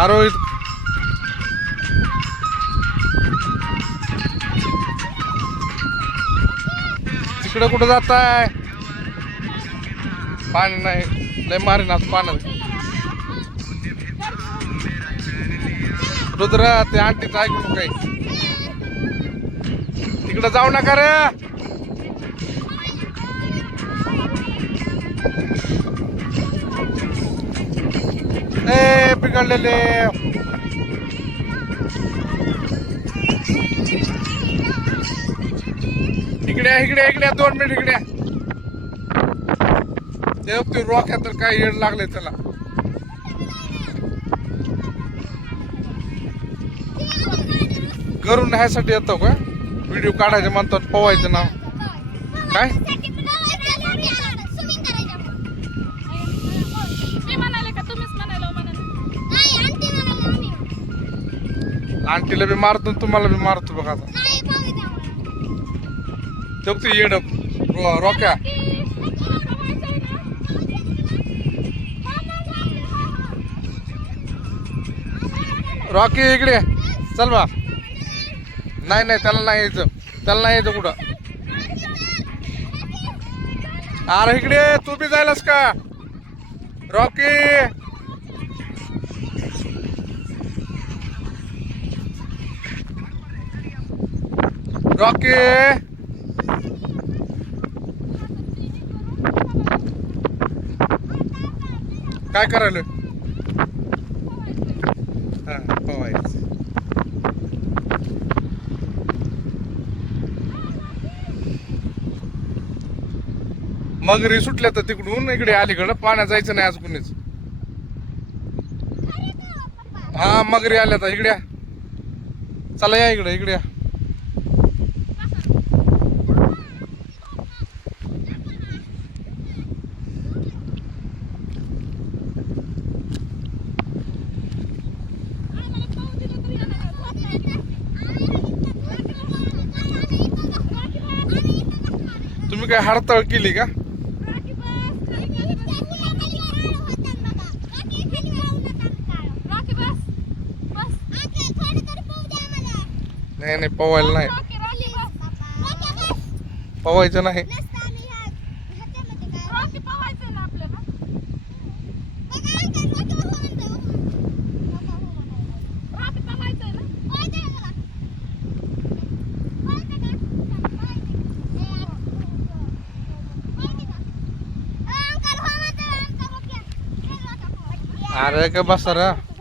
आरोहित तिकडे कुठं जाताय? पाणी नाही, लय मारी ना पाण्यात. रुद्र ते आंटीचं ऐकून काही तिकडे जाऊ नका रे. ए बिघडलेले इकडे इकडे इकडे 2 मिनिट इकडे. ते रॉक तर काय येड लागले त्याला. घरून न्यायसाठी येतो का? व्हिडिओ काढायचे म्हणतात, पोवायचं नाव काय? आंटीला बी मारतो तुम्हाला बी मारतो बघा आता. ते येड रॉक्या रॉकी इकडे चल बा. नाही नाही त्याला नाही यायचं, त्याला नाही यायचं कुठं. अरे इकडे तू बी जायलास का रॉकी? रॉकी काय करायला? हा पवायचं. मगरी सुटल्या तर तिकडून इकडे अलीकडं पाण्यात जायचं नाही आज कुणीच. हा मगरी आल्या तर इकडे चला या इकडे इकडे. तुम्ही काय हडताळ केली का? नाही नाही पवायला नाही, पवायचं नाही. अरे का बसा रे.